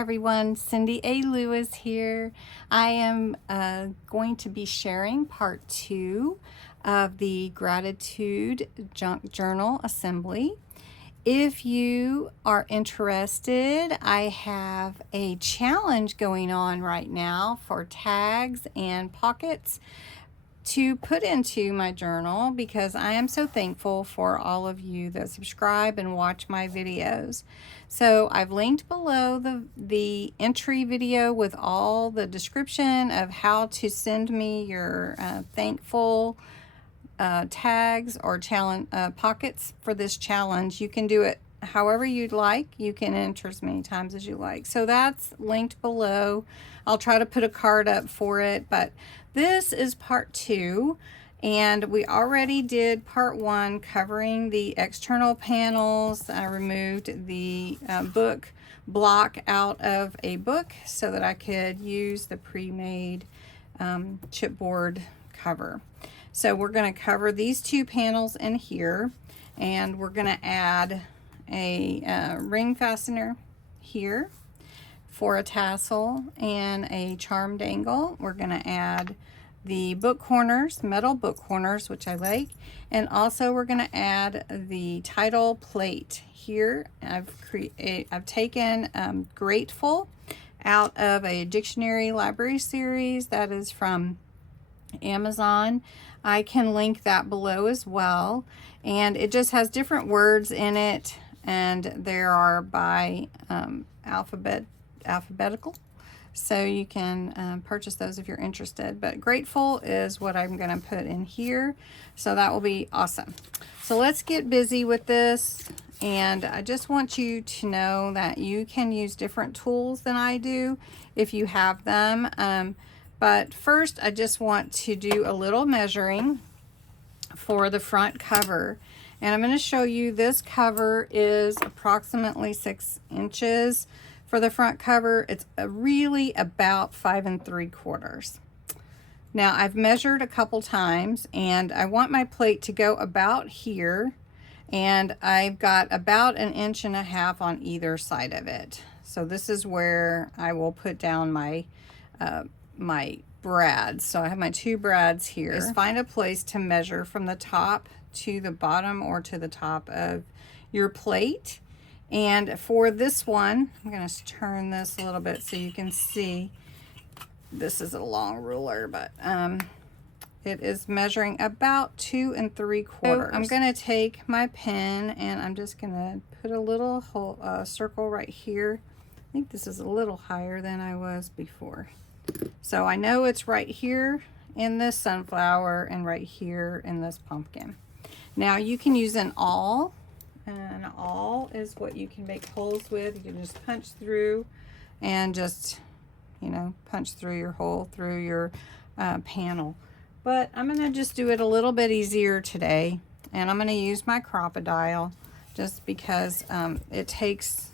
everyone, Cindy A. Lewis here. I am going to be sharing part 2 of the Gratitude Junk Journal Assembly. If you are interested, I have a challenge going on right now for tags and pockets to put into my journal because I am so thankful for all of you that subscribe and watch my videos. So I've linked below the entry video with all the description of how to send me your thankful tags or challenge pockets for this challenge. You can do it however you'd like. You can enter as many times as you like. So that's linked below. I'll try to put a card up for it, but this is part 2, and we already did part 1 covering the external panels. I removed the book block out of a book so that I could use the pre-made chipboard cover. So we're going to cover these 2 panels in here, and we're going to add a ring fastener here for a tassel and a charm dangle. We're going to add the book corners, metal book corners, which I like, and also we're going to add the title plate here. I've taken Grateful out of a dictionary library series that is from Amazon. I can link that below as well, and it just has different words in it, and there are by alphabetical, so you can purchase those if you're interested. But Grateful is what I'm going to put in here, so that will be awesome. So let's get busy with this, and I just want you to know that you can use different tools than I do if you have them. But first I just want to do a little measuring for the front cover. And I'm going to show you this cover is approximately 6 inches for the front cover. It's really about 5 3/4. Now I've measured a couple times, and I want my plate to go about here, and I've got about 1.5 inches on either side of it. So this is where I will put down my my brads. So I have my 2 brads here. Just find a place to measure from the top to the bottom or to the top of your plate. And for this one, I'm going to turn this a little bit so you can see. This is a long ruler, but it is measuring about 2 3/4. So I'm going to take my pen and I'm just going to put a little circle right here. I think this is a little higher than I was before. So I know it's right here in this sunflower and right here in this pumpkin. Now you can use an awl, and an awl is what you can make holes with. You can just punch through and just, you know, punch through your hole through your panel. But I'm going to just do it a little bit easier today, and I'm going to use my crocodile just because it takes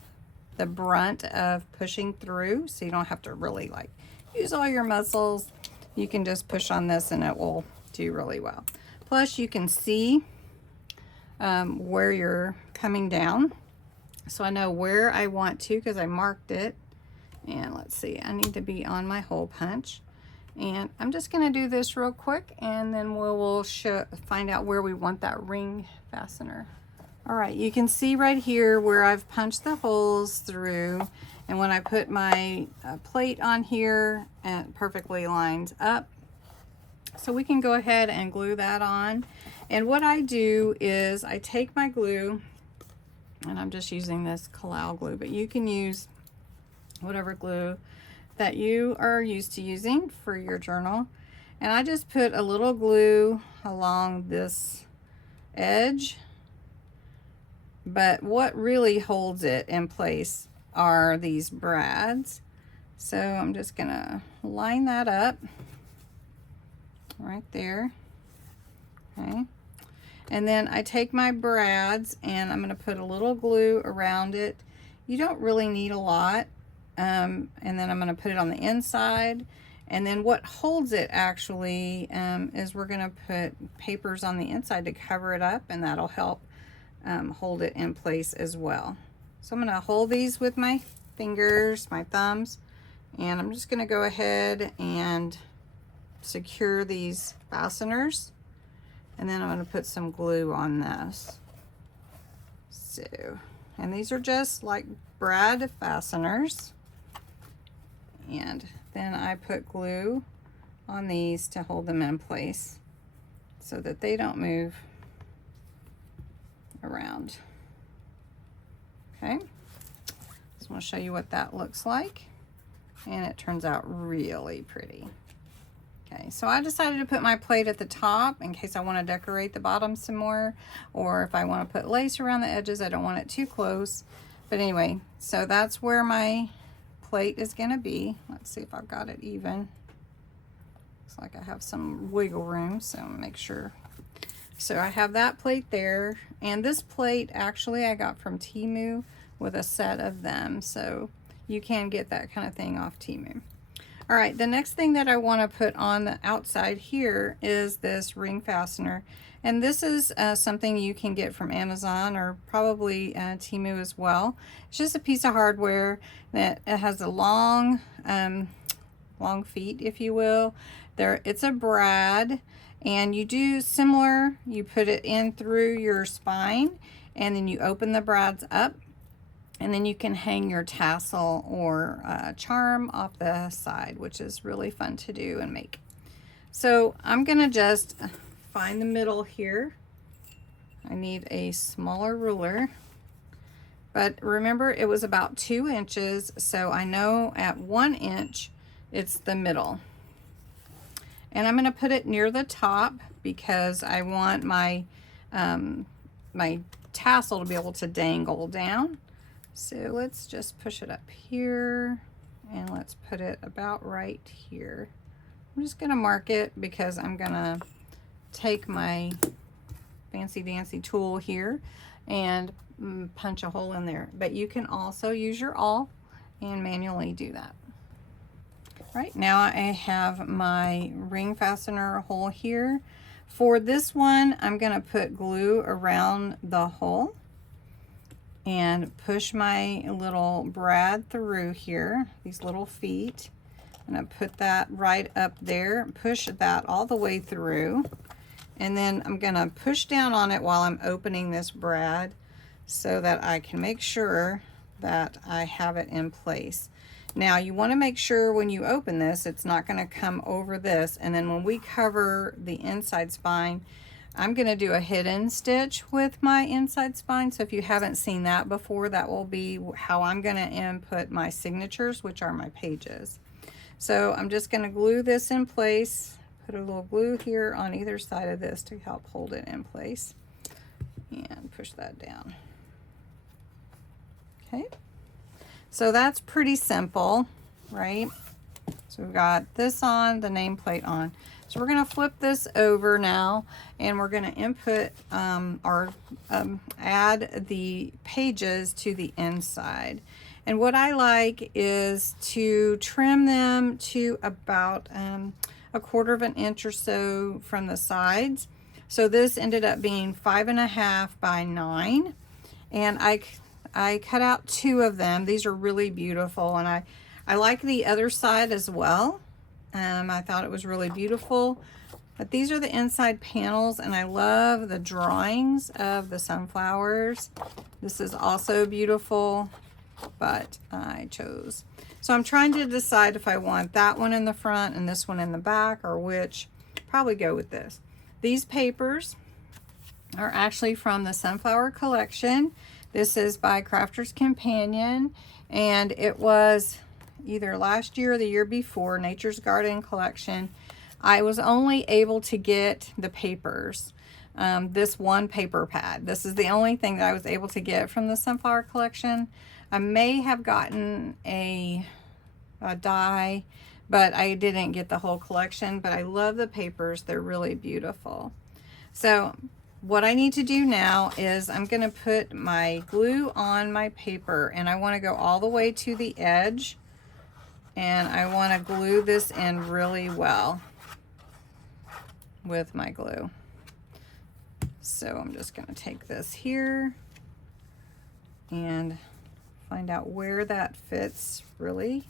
the brunt of pushing through, so you don't have to really like use all your muscles. You can just push on this and it will do really well. Plus you can see where you're coming down, so I know where I want to because I marked it. And let's see, I need to be on my hole punch, and I'm just going to do this real quick, and then we'll find out where we want that ring fastener. All right, you can see right here where I've punched the holes through, and when I put my plate on here, it perfectly lines up. So we can go ahead and glue that on. And what I do is I take my glue, and I'm just using this Kalal glue, but you can use whatever glue that you are used to using for your journal. And I just put a little glue along this edge, but what really holds it in place are these brads. So I'm just gonna line that up right there. Okay, and then I take my brads and I'm gonna put a little glue around it. You don't really need a lot. And then I'm gonna put it on the inside, and then what holds it actually is we're gonna put papers on the inside to cover it up, and that'll help hold it in place as well. So I'm gonna hold these with my fingers, my thumbs, and I'm just going to go ahead and secure these fasteners, and then I'm going to put some glue on this. So, and these are just like brad fasteners, and then I put glue on these to hold them in place so that they don't move around. Okay, just want to show you what that looks like, and it turns out really pretty. Okay, so I decided to put my plate at the top in case I want to decorate the bottom some more, or if I want to put lace around the edges. I don't want it too close. But anyway, so that's where my plate is going to be. Let's see if I've got it even. Looks like I have some wiggle room, so make sure. So I have that plate there, and this plate actually I got from Temu with a set of them, so you can get that kind of thing off Temu. All right, the next thing that I want to put on the outside here is this ring fastener. And this is something you can get from Amazon or probably Temu as well. It's just a piece of hardware that it has a long feet, if you will. It's a brad, and you do similar. You put it in through your spine, and then you open the brads up, and then you can hang your tassel or charm off the side, which is really fun to do and make. So I'm gonna just find the middle here. I need a smaller ruler, but remember it was about 2 inches, so I know at 1 inch it's the middle. And I'm gonna put it near the top because I want my my tassel to be able to dangle down. So let's just push it up here, and let's put it about right here. I'm just gonna mark it because I'm gonna take my fancy dancy tool here and punch a hole in there. But you can also use your awl and manually do that. Right, now I have my ring fastener hole here. For this one, I'm gonna put glue around the hole and push my little brad through here, these little feet. I'm gonna put that right up there, push that all the way through, and then I'm gonna push down on it while I'm opening this brad so that I can make sure that I have it in place. Now you wanna make sure when you open this, it's not gonna come over this, and then when we cover the inside spine, I'm going to do a hidden stitch with my inside spine. So if you haven't seen that before, that will be how I'm going to input my signatures, which are my pages. So I'm just going to glue this in place, put a little glue here on either side of this to help hold it in place, and push that down. Okay, so that's pretty simple, right? So we've got this on, the nameplate on. So we're going to flip this over now, and we're going to input add the pages to the inside. And what I like is to trim them to about 1/4 inch or so from the sides. So this ended up being 5.5 by 9, and I cut out 2 of them. These are really beautiful, and I like the other side as well. I thought it was really beautiful, but these are the inside panels, and I love the drawings of the sunflowers. This is also beautiful, but I chose. So I'm trying to decide if I want that one in the front and this one in the back, or which. Probably go with this. These papers are actually from the Sunflower Collection. This is by Crafter's Companion, and it was either last year or the year before, Nature's Garden Collection. I was only able to get the papers, this one paper pad. This is the only thing that I was able to get from the Sunflower Collection. I may have gotten a die, but I didn't get the whole collection. But I love the papers. They're really beautiful. So what I need to do now is I'm going to put my glue on my paper, and I want to go all the way to the edge. And I want to glue this in really well with my glue. So I'm just going to take this here and find out where that fits really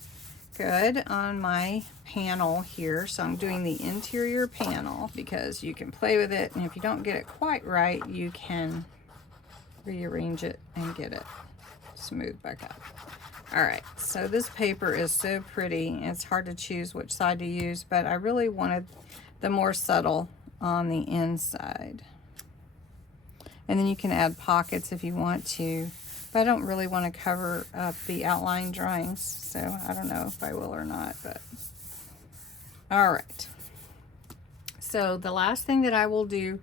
good on my panel here. So I'm doing the interior panel because you can play with it, and if you don't get it quite right, you can rearrange it and get it smooth back up. All right, so this paper is so pretty. It's hard to choose which side to use, but I really wanted the more subtle on the inside. And then you can add pockets if you want to, but I don't really want to cover up the outline drawings, so I don't know if I will or not, but all right. So the last thing that I will do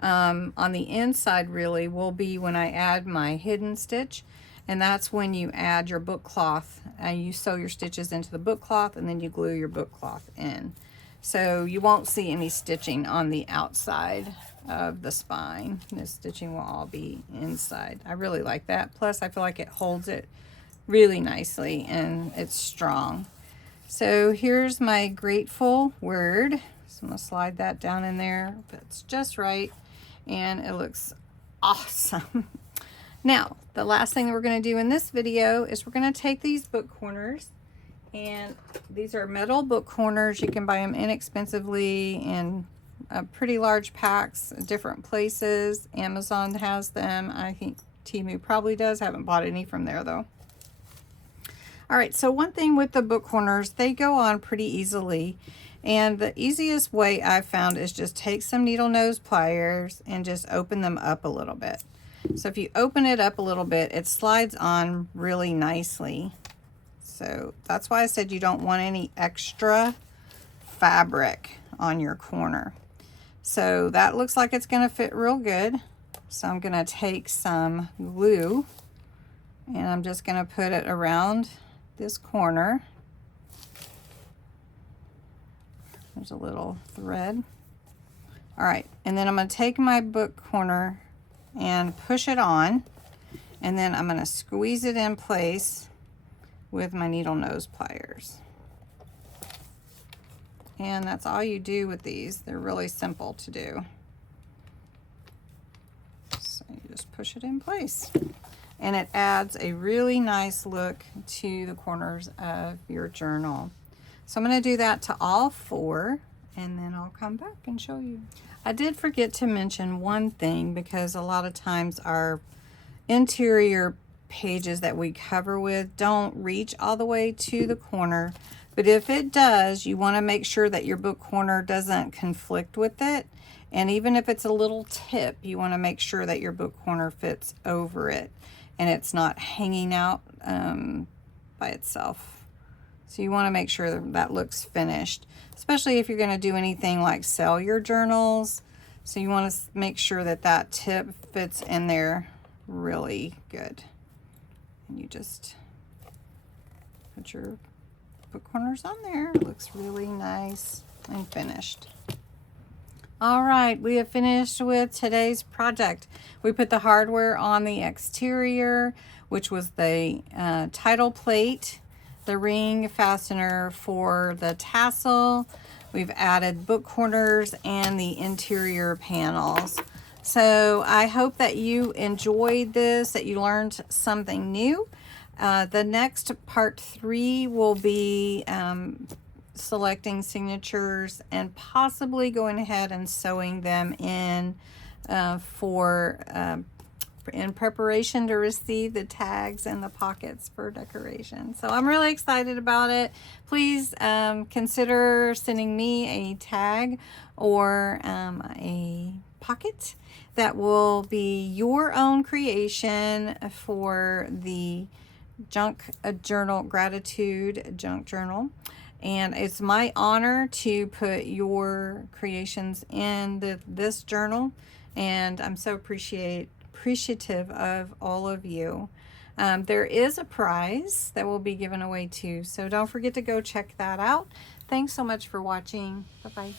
on the inside really will be when I add my hidden stitch, and that's when you add your book cloth. You sew your stitches into the book cloth and then you glue your book cloth in. So you won't see any stitching on the outside of the spine. The stitching will all be inside. I really like that. Plus I feel like it holds it really nicely and it's strong. So here's my grateful word. So I'm gonna slide that down in there if it's just right, and it looks awesome. Now, the last thing that we're gonna do in this video is we're gonna take these book corners, and these are metal book corners. You can buy them inexpensively in pretty large packs, different places. Amazon has them. I think Temu probably does. I haven't bought any from there though. All right, so one thing with the book corners, they go on pretty easily. And the easiest way I've found is just take some needle nose pliers and just open them up a little bit. So if you open it up a little bit, it slides on really nicely. So that's why I said you don't want any extra fabric on your corner. So that looks like it's gonna fit real good. So I'm gonna take some glue and I'm just gonna put it around this corner. There's a little thread. All right, and then I'm gonna take my book corner and push it on, and then I'm gonna squeeze it in place with my needle nose pliers. And that's all you do with these. They're really simple to do. So you just push it in place. And it adds a really nice look to the corners of your journal. So I'm gonna do that to all four, and then I'll come back and show you. I did forget to mention one thing, because a lot of times our interior pages that we cover with don't reach all the way to the corner. But if it does, you want to make sure that your book corner doesn't conflict with it. And even if it's a little tip, you want to make sure that your book corner fits over it and it's not hanging out by itself. So you want to make sure that looks finished, especially if you're going to do anything like sell your journals. So you want to make sure that that tip fits in there really good. And you just put your book corners on there. It looks really nice and finished. All right, we have finished with today's project. We put the hardware on the exterior, which was the title plate, the ring fastener for the tassel. We've added book corners and the interior panels. So I hope that you enjoyed this, that you learned something new. The next part 3 will be selecting signatures and possibly going ahead and sewing them in in preparation to receive the tags and the pockets for decoration. So I'm really excited about it. Please consider sending me a tag or a pocket that will be your own creation for the junk journal, gratitude junk journal. And it's my honor to put your creations in this journal, and I'm so appreciative of all of you. There is a prize that will be given away too, so don't forget to go check that out. Thanks so much for watching. Bye-bye.